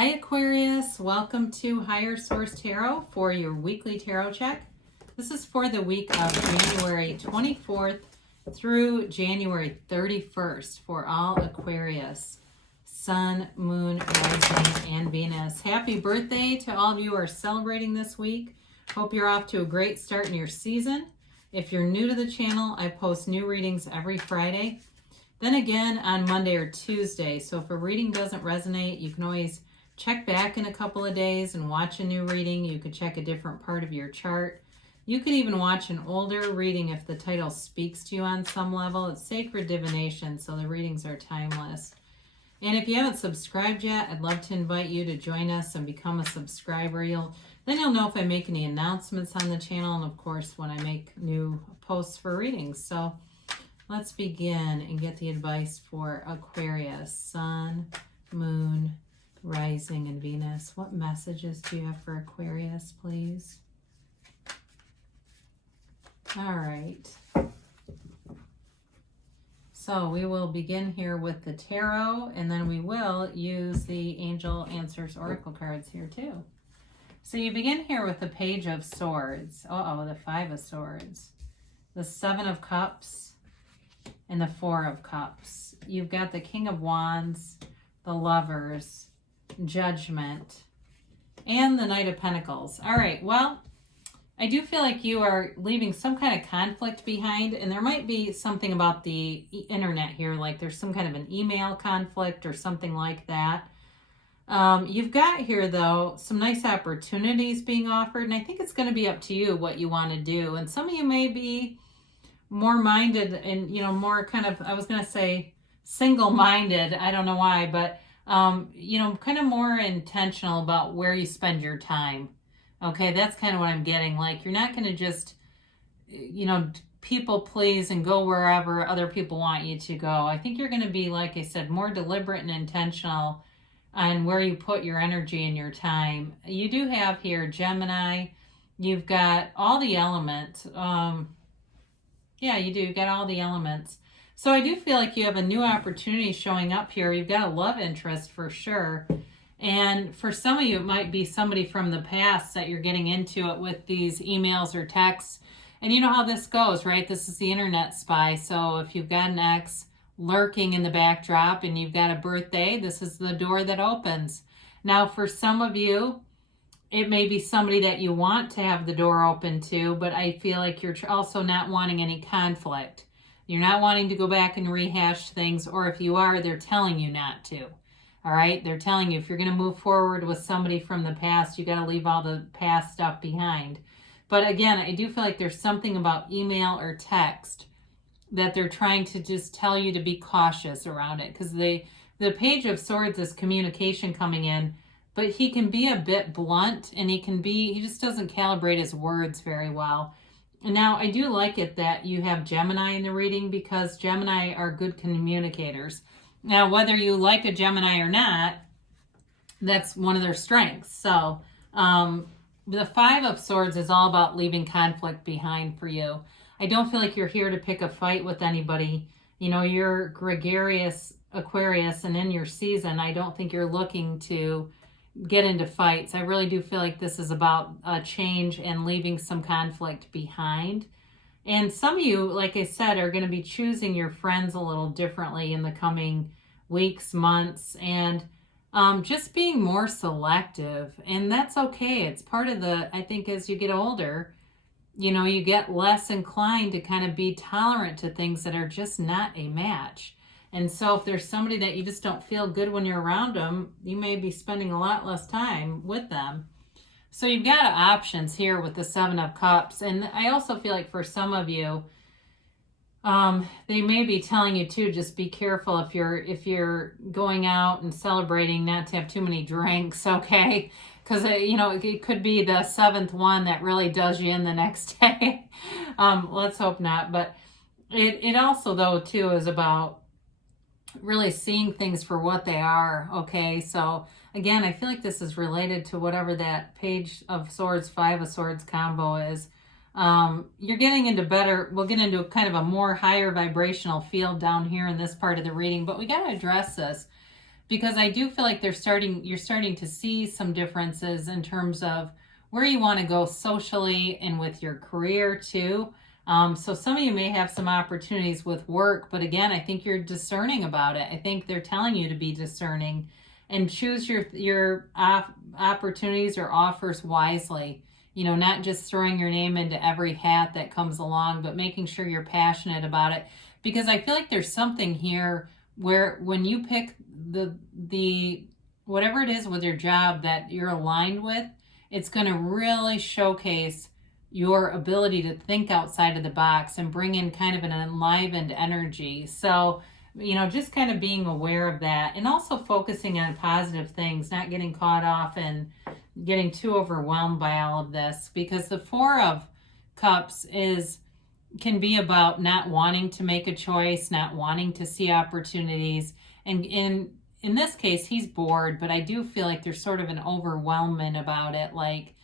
Hi Aquarius, welcome to Higher Source Tarot for your weekly tarot check. This is for the week of January 24th through January 31st for all Aquarius, Sun, Moon, Rising, and Venus. Happy birthday to all of you who are celebrating this week. Hope you're off to a great start in your season. If you're new to the channel, I post new readings every Friday. Then again on Monday or Tuesday. So if a reading doesn't resonate, you can always check back in a couple of days and watch a new reading. You could check a different part of your chart. You could even watch an older reading if the title speaks to you on some level. It's sacred divination, so the readings are timeless. And if you haven't subscribed yet, I'd love to invite you to join us and become a subscriber. Then you'll know if I make any announcements on the channel and, of course, when I make new posts for readings. So let's begin and get the advice for Aquarius, Sun, Moon, Rising, and Venus. What messages do you have for Aquarius, please? All right. So we will begin here with the tarot, and then we will use the Angel Answers Oracle cards here too. So you begin here with the Page of Swords. The Five of Swords. The Seven of Cups and the Four of Cups. You've got the King of Wands, the Lovers, Judgment, and the Knight of Pentacles. All right, well, I do feel like you are leaving some kind of conflict behind, and there might be something about the internet here, like there's some kind of an email conflict or something like that. You've got here, though, some nice opportunities being offered, and I think it's going to be up to you what you want to do. And some of you may be more minded and, more kind of, I was going to say single-minded. I don't know why, but kind of more intentional about where you spend your time. Okay, that's kind of what I'm getting. Like, you're not going to just, people please and go wherever other people want you to go. I think you're going to be, like I said, more deliberate and intentional on where you put your energy and your time. You do have here Gemini. You've got all the elements. Yeah, you do. You've got all the elements. So I do feel like you have a new opportunity showing up here. You've got a love interest for sure. And for some of you, it might be somebody from the past that you're getting into it with these emails or texts. And you know how this goes, right? This is the internet spy. So if you've got an ex lurking in the backdrop and you've got a birthday, this is the door that opens. Now, for some of you, it may be somebody that you want to have the door open to, but I feel like you're also not wanting any conflict. You're not wanting to go back and rehash things, or if you are, they're telling you not to. All right? They're telling you if you're going to move forward with somebody from the past, you got to leave all the past stuff behind. But again, I do feel like there's something about email or text that they're trying to just tell you to be cautious around it, because the Page of Swords is communication coming in, but he can be a bit blunt, and he just doesn't calibrate his words very well. And now I do like it that you have Gemini in the reading, because Gemini are good communicators. Now, whether you like a Gemini or not, that's one of their strengths. So the Five of Swords is all about leaving conflict behind for you. I don't feel like you're here to pick a fight with anybody. You're gregarious Aquarius, and in your season, I don't think you're looking to get into fights. I really do feel like this is about a change and leaving some conflict behind. And some of you, like I said, are going to be choosing your friends a little differently in the coming weeks, months, and just being more selective. And that's okay. It's part of I think as you get older, you get less inclined to kind of be tolerant to things that are just not a match. And so if there's somebody that you just don't feel good when you're around them, you may be spending a lot less time with them. So you've got options here with the Seven of Cups. And I also feel like for some of you, they may be telling you too, just be careful if you're going out and celebrating, not to have too many drinks, okay? Because, it could be the seventh one that really does you in the next day. Let's hope not. But it also, though, too, is about really seeing things for what they are, okay? So again, I feel like this is related to whatever that Page of Swords, Five of Swords combo is. You're getting into we'll get into kind of a more higher vibrational field down here in this part of the reading, but we got to address this because I do feel like you're starting to see some differences in terms of where you want to go socially and with your career too. So some of you may have some opportunities with work, but again, I think you're discerning about it. I think they're telling you to be discerning and choose your opportunities or offers wisely. You know, not just throwing your name into every hat that comes along, but making sure you're passionate about it. Because I feel like there's something here where when you pick the whatever it is with your job that you're aligned with, it's going to really showcase your ability to think outside of the box and bring in kind of an enlivened energy. So, you know, just kind of being aware of that and also focusing on positive things, not getting caught off and getting too overwhelmed by all of this, because the Four of Cups can be about not wanting to make a choice, not wanting to see opportunities. And in this case, he's bored, but I do feel like there's sort of an overwhelming about it, like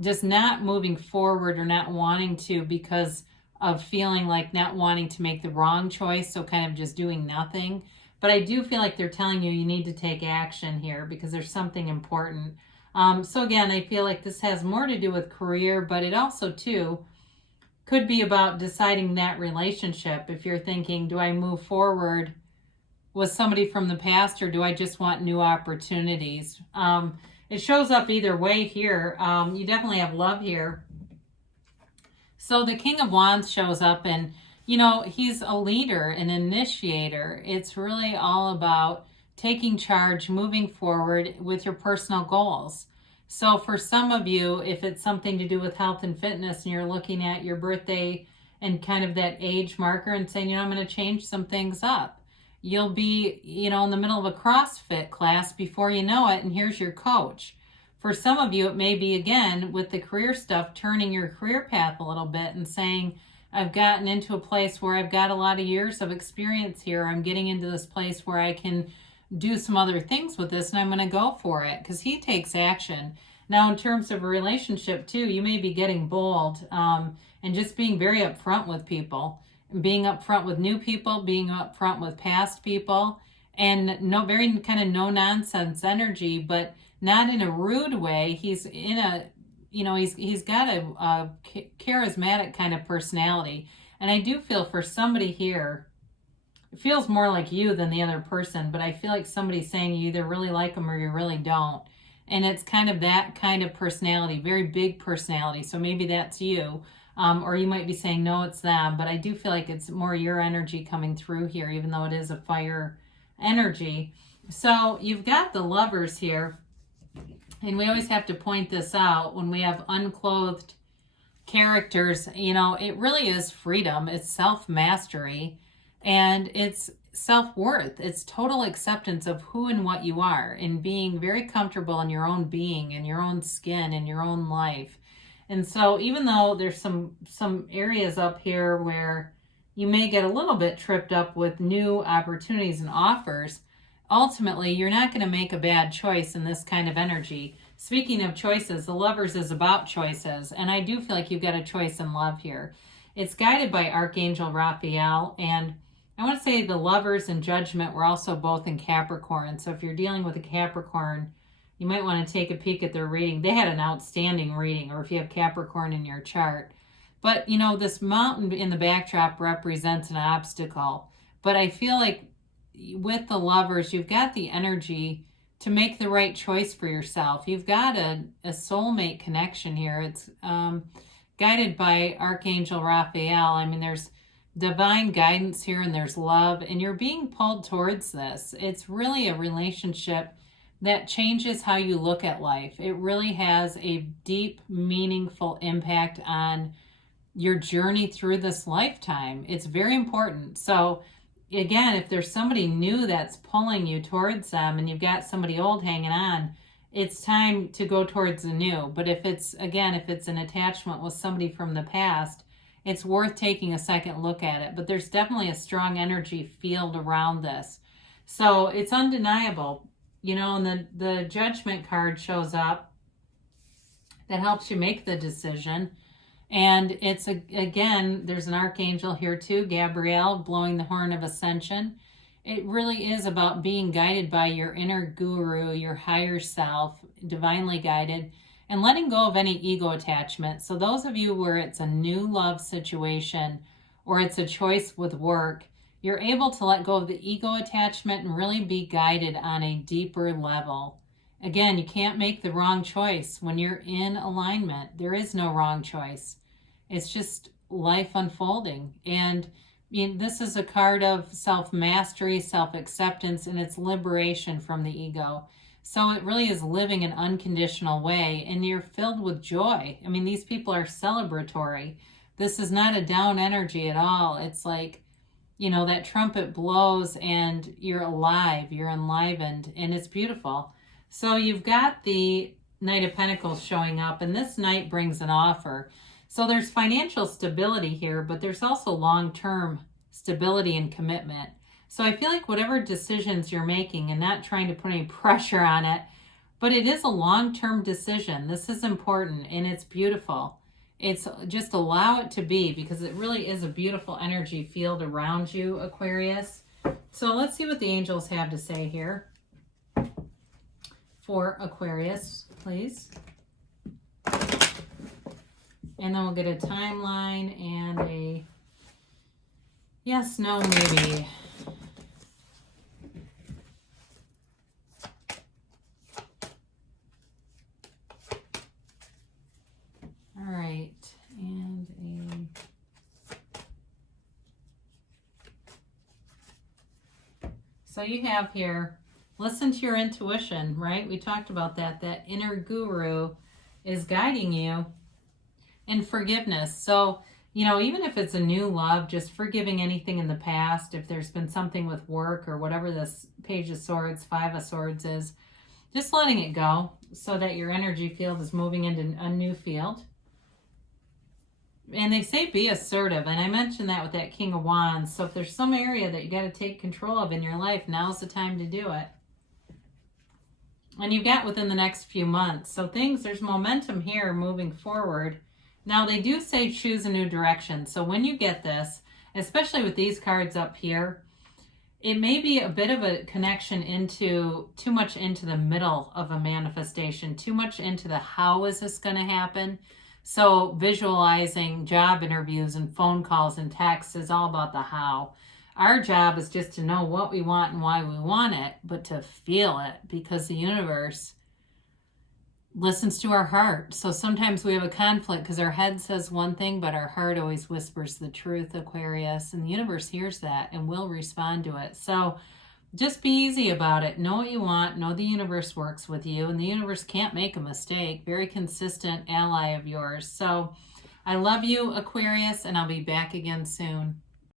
just not moving forward or not wanting to because of feeling like not wanting to make the wrong choice, so kind of just doing nothing. But I do feel like they're telling you need to take action here because there's something important. So again, I feel like this has more to do with career, but it also too could be about deciding that relationship. If you're thinking, do I move forward with somebody from the past or do I just want new opportunities? It shows up either way here. You definitely have love here. So the King of Wands shows up and, you know, he's a leader, an initiator. It's really all about taking charge, moving forward with your personal goals. So for some of you, if it's something to do with health and fitness and you're looking at your birthday and kind of that age marker and saying, you know, I'm going to change some things up. You'll be, you know, in the middle of a CrossFit class before you know it, and here's your coach. For some of you, it may be, again, with the career stuff, turning your career path a little bit and saying, I've gotten into a place where I've got a lot of years of experience here. I'm getting into this place where I can do some other things with this, and I'm going to go for it, because he takes action. Now, in terms of a relationship, too, you may be getting bold and just being very upfront with people. Being upfront with new people, being upfront with past people, and very kind of no nonsense energy, but not in a rude way. He's in a, you know, he's got a charismatic kind of personality, and I do feel for somebody here, it feels more like you than the other person, but I feel like somebody's saying you either really like them or you really don't, and it's kind of that kind of personality, very big personality. So maybe that's you. Or you might be saying, no, it's them. But I do feel like it's more your energy coming through here, even though it is a fire energy. So you've got the Lovers here. And we always have to point this out when we have unclothed characters. You know, it really is freedom. It's self-mastery. And it's self-worth. It's total acceptance of who and what you are. And being very comfortable in your own being, in your own skin, in your own life. And so even though there's some areas up here where you may get a little bit tripped up with new opportunities and offers, ultimately you're not going to make a bad choice in this kind of energy. Speaking of choices, the Lovers is about choices, and I do feel like you've got a choice in love here. It's guided by Archangel Raphael, and I want to say the Lovers and Judgment were also both in Capricorn. So if you're dealing with a Capricorn, you might want to take a peek at their reading. They had an outstanding reading, or if you have Capricorn in your chart. But, you know, this mountain in the backdrop represents an obstacle. But I feel like with the Lovers, you've got the energy to make the right choice for yourself. You've got a soulmate connection here. It's guided by Archangel Raphael. I mean, there's divine guidance here and there's love, and you're being pulled towards this. It's really a relationship that changes how you look at life. It really has a deep, meaningful impact on your journey through this lifetime. It's very important. So again, if there's somebody new that's pulling you towards them and you've got somebody old hanging on, it's time to go towards the new. But if it's an attachment with somebody from the past, it's worth taking a second look at it. But there's definitely a strong energy field around this. So it's undeniable. You know, and the Judgment card shows up that helps you make the decision. And again, there's an archangel here too, Gabriel, blowing the horn of ascension. It really is about being guided by your inner guru, your higher self, divinely guided, and letting go of any ego attachment. So those of you where it's a new love situation or it's a choice with work, you're able to let go of the ego attachment and really be guided on a deeper level. Again, you can't make the wrong choice when you're in alignment. There is no wrong choice. It's just life unfolding. And this is a card of self-mastery, self-acceptance, and it's liberation from the ego. So it really is living an unconditional way, and you're filled with joy. I mean, these people are celebratory. This is not a down energy at all. It's like, that trumpet blows and you're alive, you're enlivened, and it's beautiful. So you've got the Knight of Pentacles showing up, and this Knight brings an offer. So there's financial stability here, but there's also long-term stability and commitment. So I feel like whatever decisions you're making, and not trying to put any pressure on it, but it is a long-term decision. This is important, and it's beautiful. It's just allow it to be, because it really is a beautiful energy field around you, Aquarius. So let's see what the angels have to say here for Aquarius, please. And then we'll get a timeline and a yes, no, maybe. All right, and so you have here, listen to your intuition, right? We talked about that. That inner guru is guiding you. And forgiveness. So, even if it's a new love, just forgiving anything in the past, if there's been something with work or whatever this Page of Swords, Five of Swords is, just letting it go so that your energy field is moving into a new field. And they say be assertive, and I mentioned that with that King of Wands. So if there's some area that you got to take control of in your life, now's the time to do it. And you've got within the next few months. So there's momentum here moving forward. Now, they do say choose a new direction. So when you get this, especially with these cards up here, it may be a bit of a connection into too much into the middle of a manifestation, too much into the how is this going to happen. So visualizing job interviews and phone calls and texts is all about the how. Our job is just to know what we want and why we want it, but to feel it, because the universe listens to our heart. So sometimes we have a conflict because our head says one thing, but our heart always whispers the truth, Aquarius, and the universe hears that and will respond to it. So just be easy about it. Know what you want. Know the universe works with you, and the universe can't make a mistake. Very consistent ally of yours. So I love you, Aquarius, and I'll be back again soon.